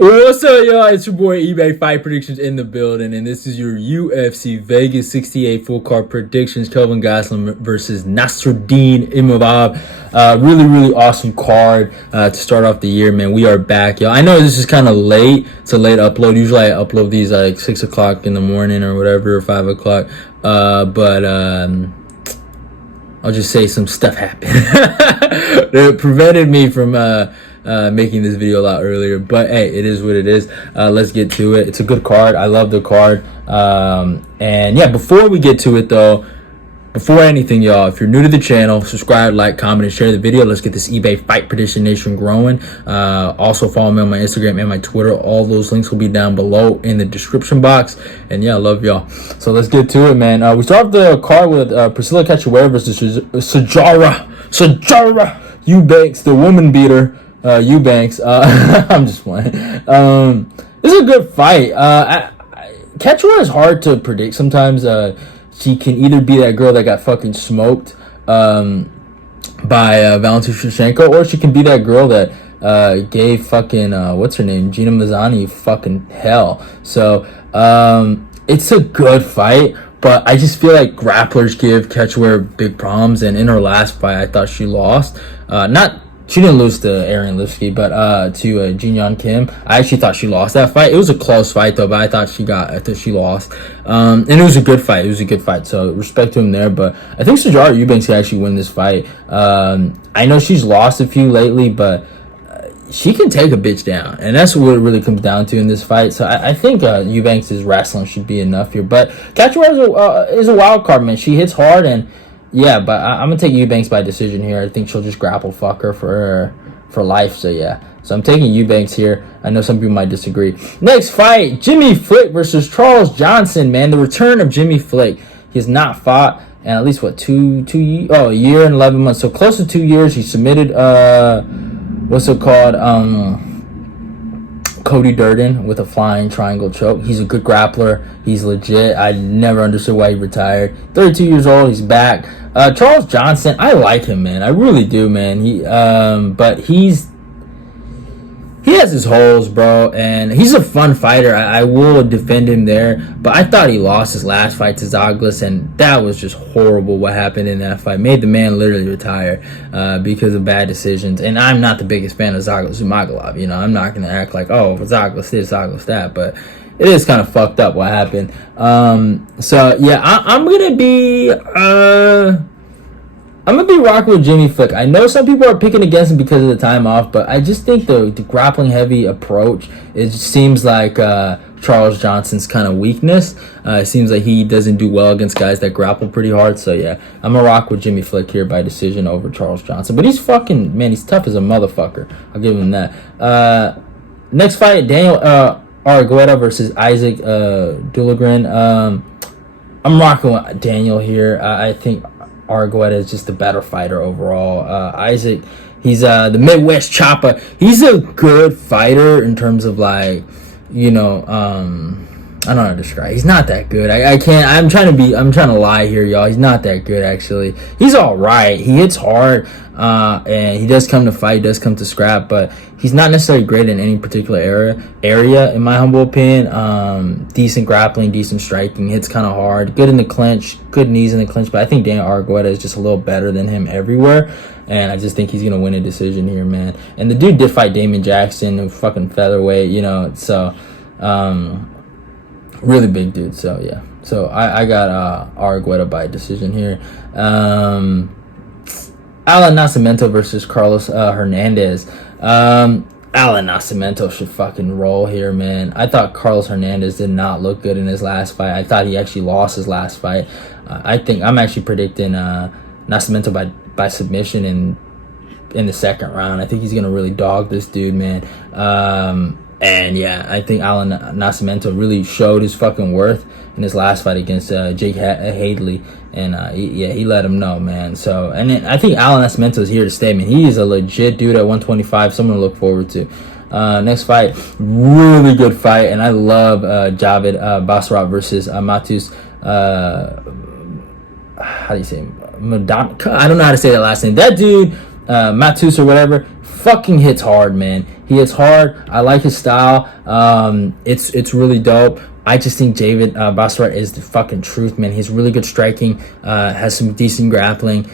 What's up, y'all? It's your boy eBay Fight Predictions in the building, and this is your UFC Vegas 68 full card predictions. Kelvin Gastelum versus Imavov. Really awesome card to start off the year, man. We are back, y'all. I know this is kind of late. It's a late upload. Usually I upload these like 6 o'clock in the morning or whatever, or 5 o'clock. But I'll just say some stuff happened that prevented me from making this video a lot earlier, but hey, it is what it is. Let's get to it. It's a good card. I love the card. And yeah, before we get to it though, before anything, y'all, if you're new to the channel, subscribe, like, comment, and share the video. Let's get this eBay Fight Prediction Nation growing. Also follow me on my Instagram and my Twitter. All those links will be down below in the description box. And yeah, I love y'all. So let's get to it, man. We start off the card with Priscilla Cachoeira versus Sajara Eubanks, the woman beater. Eubanks. I'm just playing. This is a good fight. Cachoeira is hard to predict sometimes. She can either be that girl that got fucking smoked by Valentina Shevchenko, or she can be that girl that gave fucking what's her name, Gina Mazzani, fucking hell. So it's a good fight, but I just feel like grapplers give Cachoeira big problems, and in her last fight I thought she lost. She didn't lose to Ariane Lipsky, but to Jin Yeon Kim. I actually thought she lost that fight. It was a close fight though, but I thought she lost. And it was a good fight. So respect to him there. But I think Sajara Eubanks can actually win this fight. I know she's lost a few lately, but she can take a bitch down, and that's what it really comes down to in this fight. So I think Eubanks' wrestling should be enough here. But Cachoeira is a wild card, man. She hits hard, and yeah, but I'm gonna take Eubanks by decision here. I think she'll just grapple fuck her for life. So yeah, so I'm taking Eubanks here. I know some people might disagree. Next fight, Jimmy Flick versus Charles Johnson. Man, the return of Jimmy Flick. He has not fought in at least what a year and 11 months. So close to 2 years. He submitted what's it called? Cody Durden with a flying triangle choke. He's a good grappler. He's legit. I never understood why he retired. 32 years old. He's back. Charles Johnson, I like him, man. I really do, man. But he has his holes, bro, and he's a fun fighter. I will defend him there, but I thought he lost his last fight to Zaglas, and that was just horrible what happened in that fight. Made the man literally retire because of bad decisions. And I'm not the biggest fan of Zaglas Nurmagomedov. You know, I'm not going to act like, oh, Zaglas this, Zaglas that, but it is kind of fucked up what happened. So yeah, I'm gonna be rocking with Jimmy Flick. I know some people are picking against him because of the time off, but I just think the grappling heavy approach, it seems like Charles Johnson's kind of weakness. It seems like he doesn't do well against guys that grapple pretty hard. So yeah, I'm gonna rock with Jimmy Flick here by decision over Charles Johnson. But he's fucking, man, he's tough as a motherfucker. I'll give him that. Next fight, Daniel Argueta versus Isaac Dulagrin. I'm rocking with Daniel here. I think Argueta is just a better fighter overall. Isaac, he's the Midwest chopper. He's a good fighter in terms of, like, you know, I don't know how to describe. He's not that good. I can't. I'm trying to lie here, y'all. He's not that good, actually. He's all right. He hits hard, and he does come to fight, does come to scrap, but he's not necessarily great in any particular area, in my humble opinion. Decent grappling, decent striking, hits kind of hard, good in the clinch, good knees in the clinch, but I think Daniel Argueta is just a little better than him everywhere, and I just think he's gonna win a decision here, man. And the dude did fight Damon Jackson, who fucking featherweight, you know, so really big dude. So yeah, so I got Argueta by decision here. Allan Nascimento versus Carlos Hernandez. Allan Nascimento should fucking roll here, man. I thought Carlos Hernandez did not look good in his last fight. I thought he actually lost his last fight. I think I'm actually predicting Nascimento by submission in the second round. I think he's gonna really dog this dude, man. And yeah, I think Allan Nascimento really showed his fucking worth in his last fight against Jake Hadley, and he let him know, man. So, and then I think Allan Nascimento is here to stay, man. He is a legit dude at 125. Someone to look forward to. Next fight, really good fight, and I love Javid Basharat versus Mateus. How do you say him? I don't know how to say that last name. That dude Mateus or whatever, fucking hits hard, man. He hits hard. I like his style. It's really dope. I just think Javid Basharat is the fucking truth, man. He's really good striking, has some decent grappling.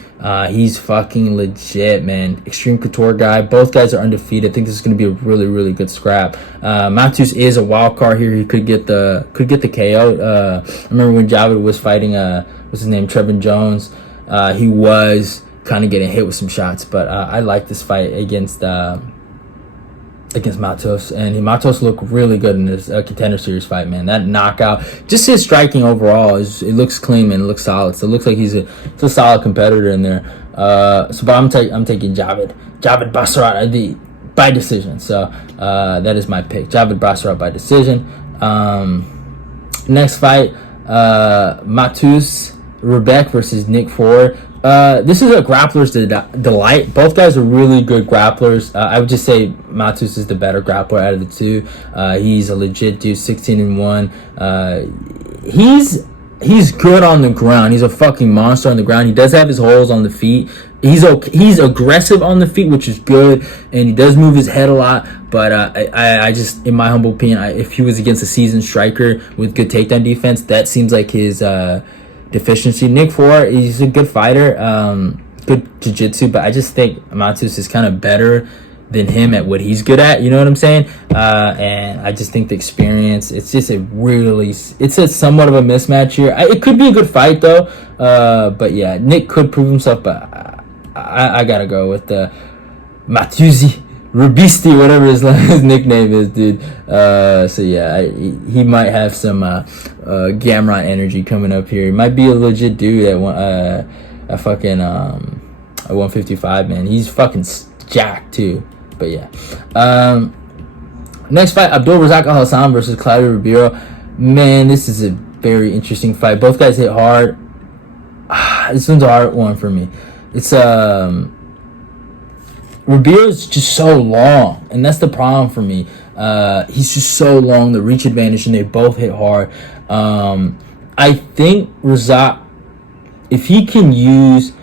He's fucking legit, man. Extreme Couture guy. Both guys are undefeated. I think this is going to be a really, really good scrap. Mateus is a wild card here. He could get the KO. I remember when Javid was fighting, what's his name, Trevin Jones. He was kind of getting hit with some shots, but I like this fight against Mateus, and Mateus looked really good in this Contender Series fight, man. That knockout, just his striking overall, it looks clean, man. It looks solid. So it looks like he's a solid competitor in there. But I'm taking Javid Basharat by decision. So that is my pick, Javid Basharat by decision. Next fight, Mateus Rębecki versus Nick Fiore. This is a grappler's delight. Both guys are really good grapplers. I would just say Mateus is the better grappler out of the two. He's a legit dude, 16-1. He's good on the ground. He's a fucking monster on the ground. He does have his holes on the feet. He's aggressive on the feet, which is good, and he does move his head a lot. But I just, in my humble opinion, if he was against a seasoned striker with good takedown defense, that seems like his deficiency. Nick Fiore, he's a good fighter, good jiu-jitsu, but I just think Mateus is kind of better than him at what he's good at, you know what I'm saying? And I just think the experience, it's a somewhat of a mismatch here. It could be a good fight though, but yeah, Nick could prove himself, but I gotta go with the Mateus Rębecki, whatever his nickname is, dude. So yeah, he might have some Gamrot energy coming up here. He might be a legit dude at fucking 155, man. He's fucking jacked too. But yeah. Next fight, Razak Alhassan versus Claudio Ribeiro. Man, this is a very interesting fight. Both guys hit hard. This one's a hard one for me. It's Ribeiro's just so long, and that's the problem for me. He's just so long, the reach advantage, and they both hit hard. I think Razak, if he can use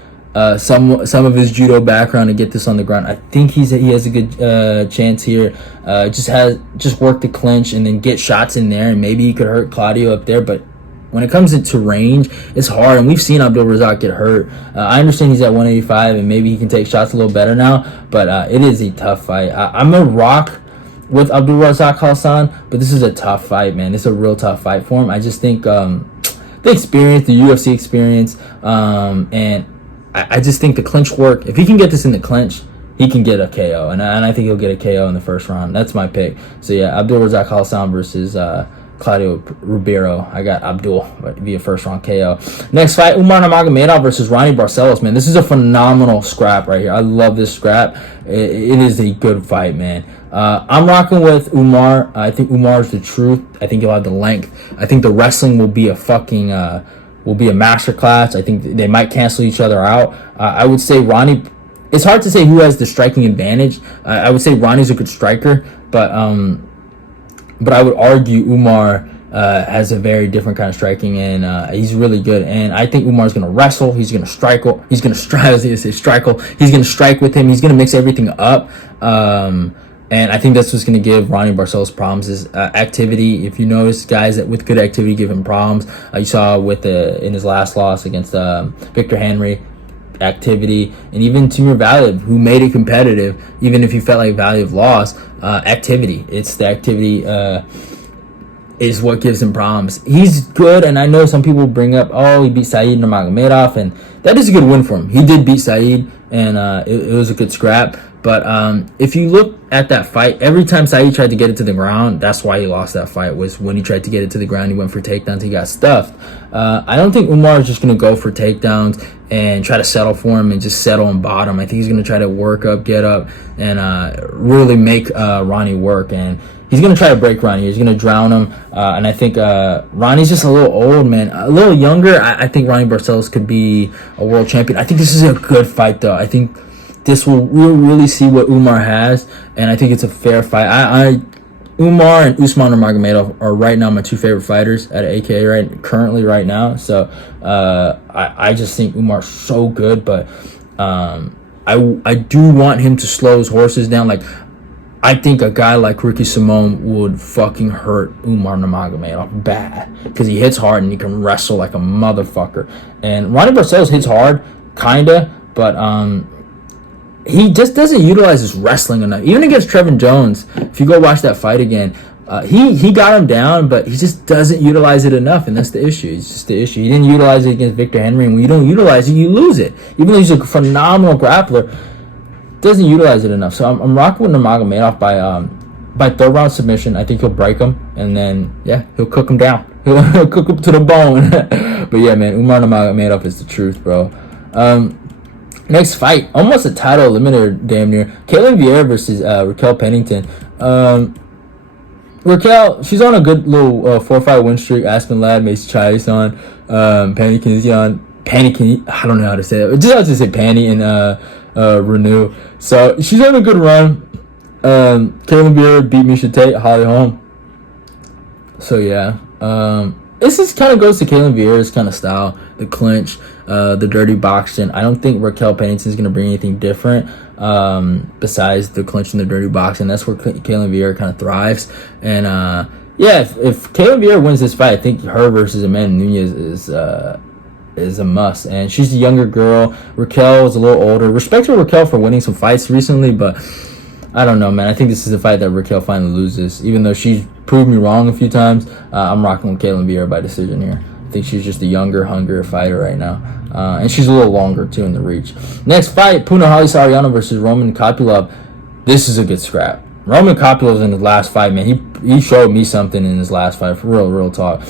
some of his judo background to get this on the ground, I think he has a good chance here. Just work the clinch and then get shots in there, and maybe he could hurt Claudio up there, but when it comes into range, it's hard, and we've seen Razak get hurt. I understand he's at 185, and maybe he can take shots a little better now, but it is a tough fight. I'm a rock with Razak Alhassan, but this is a tough fight, man. It's a real tough fight for him. I just think the experience, the UFC experience, and I just think the clinch work, if he can get this in the clinch, he can get a KO, and I think he'll get a KO in the first round. That's my pick. So yeah, Razak Alhassan versus Claudio Ribeiro. I got Abdul via first round KO. Next fight, Umar Nurmagomedov versus Raoni Barcelos. Man, this is a phenomenal scrap right here. I love this scrap. It is a good fight, man. I'm rocking with Umar. I think Umar is the truth. I think he'll have the length. I think the wrestling will be a fucking masterclass. I think they might cancel each other out. I would say Raoni. It's hard to say who has the striking advantage. I would say Ronnie's a good striker, but I would argue Umar has a very different kind of striking, and he's really good. And I think Umar's going to wrestle. He's going to strike. He's going to strike. He's going to strike with him. He's going to mix everything up. And I think that's what's going to give Raoni Barcelos problems is activity. If you notice, guys that with good activity give him problems. You saw with in his last loss against Victor Henry. Activity, and even Timur Valiev, who made it competitive, even if you felt like Valiev lost, activity. It's the activity is what gives him problems. He's good, and I know some people bring up, he beat Said Nurmagomedov, and that is a good win for him. He did beat Said, and it was a good scrap. But if you look at that fight, every time Said tried to get it to the ground, that's why he lost that fight, was when he tried to get it to the ground, he went for takedowns, he got stuffed. I don't think Umar is just going to go for takedowns and try to settle for him and just settle and bottom. I think he's going to try to work up, get up, and really make Raoni work. And he's going to try to break Raoni. He's going to drown him. And I think Ronnie's just a little old, man. A little younger. I think Raoni Barcelos could be a world champion. I think this is a good fight, though. I think we'll really see what Umar has, and I think it's a fair fight. Umar and Usman Nurmagomedov are right now my two favorite fighters at AKA currently right now. So I just think Umar's so good, but I do want him to slow his horses down. Like, I think a guy like Ricky Simon would fucking hurt Umar Nurmagomedov bad because he hits hard and he can wrestle like a motherfucker. And Ronnie Barcelos hits hard, kinda, but he just doesn't utilize his wrestling enough. Even against Trevin Jones, if you go watch that fight again, he got him down, but he just doesn't utilize it enough, and that's the issue. It's just the issue. He didn't utilize it against Victor Henry, and when you don't utilize it, you lose it. Even though he's a phenomenal grappler, doesn't utilize it enough. So I'm rocking with Nurmagomedov by third round submission. I think he'll break him, and then he'll cook him down. He'll cook him to the bone. But yeah, man, Umar Nurmagomedov is the truth, bro. Next fight, almost a title eliminator, damn near. Kelvin Vieira versus Raquel Pennington. Raquel, she's on a good little 4-5 win streak. Aspen Lad makes Chase on. Pennington's on. Pennington, I don't know how to say it. Just have to say Panny and Renew. So she's on a good run. Kelvin Vieira beat Misha Tate, Holly Holm. So yeah, this just kind of goes to Kelvin Vieira's kind of style, the clinch, the dirty boxing. I don't think Raquel Pennington is going to bring anything different besides the clinch and the dirty boxing. That's where Kelvin Vieira kind of thrives. And if Kelvin Vieira wins this fight, I think her versus Amanda Nunes is a must. And she's a younger girl. Raquel is a little older. Respect to Raquel for winning some fights recently, but I don't know, man. I think this is the fight that Raquel finally loses. Even though she's proved me wrong a few times, I'm rocking with Kelvin Vieira by decision here. I think she's just a younger, hungrier fighter right now. And she's a little longer, too, in the reach. Next fight, Punahele Soriano versus Roman Kopylov. This is a good scrap. Roman Kopylov's in his last fight, man. He showed me something in his last fight, for real talk.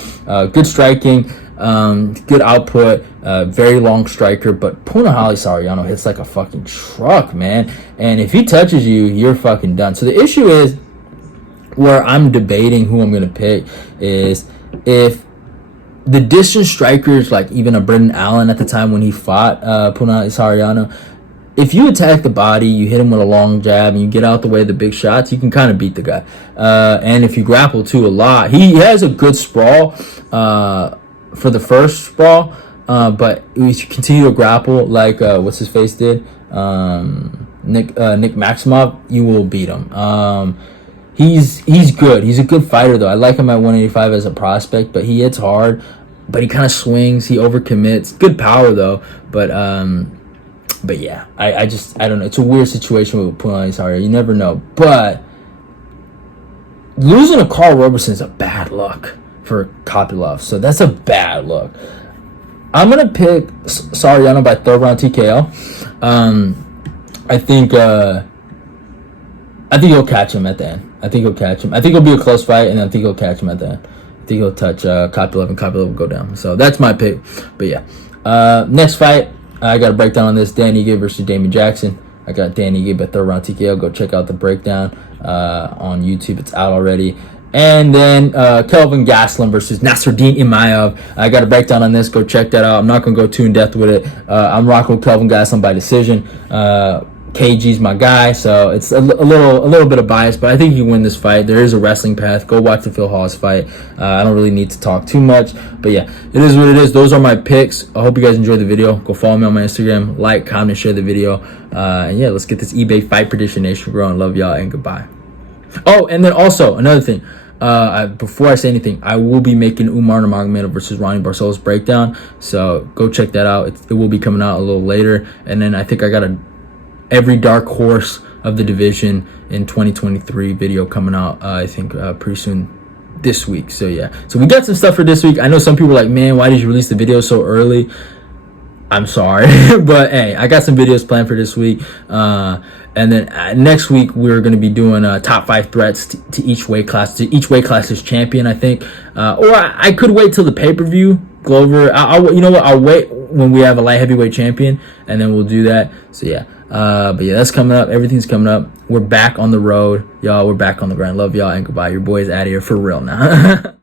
Good striking, good output, very long striker. But Punahele Soriano hits like a fucking truck, man. And if he touches you, you're fucking done. So the issue is, where I'm debating who I'm going to pick is if the distance strikers, like even a Brendan Allan at the time when he fought Punahele Soriano, if you attack the body, you hit him with a long jab, and you get out the way of the big shots, you can kind of beat the guy. And if you grapple too a lot, he has a good sprawl for the first sprawl, but if you continue to grapple like what's his face did, Nick Maximov, you will beat him. He's good. He's a good fighter, though. I like him at 185 as a prospect, but he hits hard, but he kind of swings. He overcommits. Good power, though. But yeah, I don't know. It's a weird situation with Punahele Soriano. You never know. But losing to Carl Roberson is a bad look for Kopylov. So that's a bad look. I'm going to pick Soriano by third round TKO. I think he'll catch him at the end. I think he'll catch him. I think it'll be a close fight, and I think he'll catch him at the end. I think he'll touch Kopylov, and Kopylov will go down. So that's my pick. But yeah, next fight, I got a breakdown on this. Dan Ige versus Damon Jackson. I got Dan Ige by third round TKO. Go check out the breakdown on YouTube. It's out already. And then Kelvin Gastelum versus Nasruddin Imavov. I got a breakdown on this. Go check that out. I'm not going to go too in depth with it. I'm rocking with Kelvin Gastelum by decision. KG's my guy, so it's a little bit of bias, but I think you win this fight. There is a wrestling path. Go watch the Phil Hawes fight. I don't really need to talk too much, but yeah, it is what it is. Those are my picks. I hope you guys enjoyed the video. Go follow me on my Instagram, like, comment, share the video, and yeah, let's get this eBay fight prediction nation growing. Love y'all and goodbye. Oh, and then also another thing. Before I say anything, I will be making Umar Nurmagomedov versus Ronnie Barcelos breakdown, so go check that out. It will be coming out a little later, and then I think I got every dark horse of the division in 2023 video coming out, I think pretty soon this week. So yeah, so we got some stuff for this week. I know some people are like, man, why did you release the video so early? I'm sorry. But hey, I got some videos planned for this week, and then next week we're going to be doing top 5 threats to each weight class, to each weight class's champion, I think, or I could wait till the pay-per-view Glover. You know what, I'll wait when we have a light heavyweight champion, and then we'll do that. So yeah, but yeah, that's coming up. Everything's coming up. We're back on the road, y'all. We're back on the grind. Love y'all and goodbye. Your boy's out of here for real now.